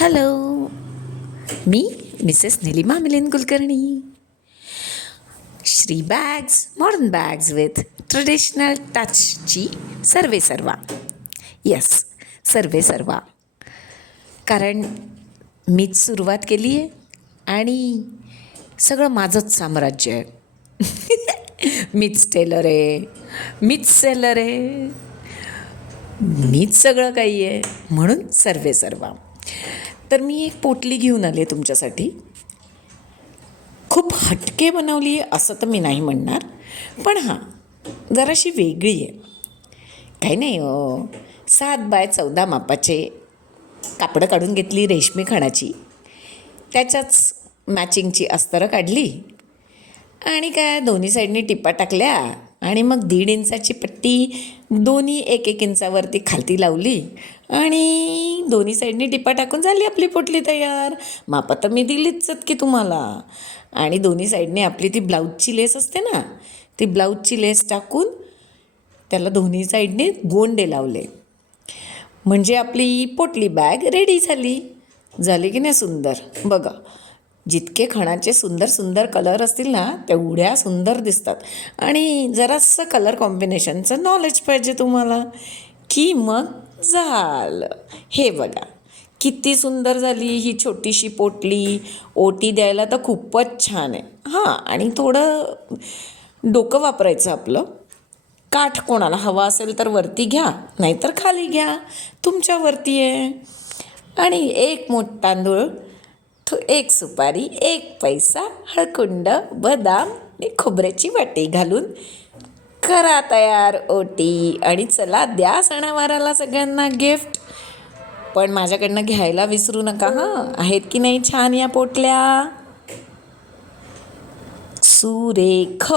Hello, मी Mrs Nilima Milind Kulkarni. Shri bags, modern bags with traditional टचची सर्वेसर्वा. येस, सर्वेसर्वा. कारण मीच सुरुवात केली आहे आणि सगळं माझंच साम्राज्य आहे. मीच टेलर आहे, मीच सेलर आहे, मीच सगळं काही आहे, म्हणून सर्वेसर्वा. तर मी एक पोटली घेऊन आले तुमच्यासाठी. खूप हटके बनवली आहे असं तर मी नाही म्हणणार, पण हां, जराशी वेगळी आहे. काही नाही, 7x14 मापाचे कापडं काढून घेतली रेशमी खणाची, त्याच्याच मॅचिंगची अस्तरं काढली आणि काय दोन्ही साईडनी टिपा टाकल्या आणि मग 1.5 इंचाची पट्टी दोन्ही 1-1 इंचावरती खालती लावली आणि दोन्ही साईडनी टिपा टाकून झाली आपली पोटली तयार. मापं तर मी दिलीच की तुम्हाला. आणि दोन्ही साईडने आपली ती ब्लाऊजची लेस असते ना, ती ब्लाऊजची लेस टाकून त्याला दोन्ही साईडने गोंडे लावले, म्हणजे आपली पोटली बॅग रेडी झाली. झाली की नाही सुंदर? बघा, जितके खणाचे सुंदर सुंदर कलर असतील ना, तेवढ्या सुंदर दिसतात. आणि जरासं कलर कॉम्बिनेशनचं नॉलेज पाहिजे तुम्हाला, की मग झालं. हे बघा किती सुंदर झाली ही छोटीशी पोटली. ओटी द्यायला तर खूपच छान आहे. हां, आणि थोडं डोकं वापरायचं आपलं. काठ कोणाला हवा असेल तर वरती घ्या, नाहीतर खाली घ्या, तुमच्यावरती आहे. आणि 1 मूठ तांदूळ, 1 सुपारी, 1 पैसा, हळकुंड, बदाम आणि खोबऱ्याची वाटी घालून करा तयार ओटी. आणि चला द्या सणावाराला सगळ्यांना गिफ्ट. पण माझ्याकडनं घ्यायला विसरू नका हां. आहेत की नाही छान या पोटल्या? सुरेख.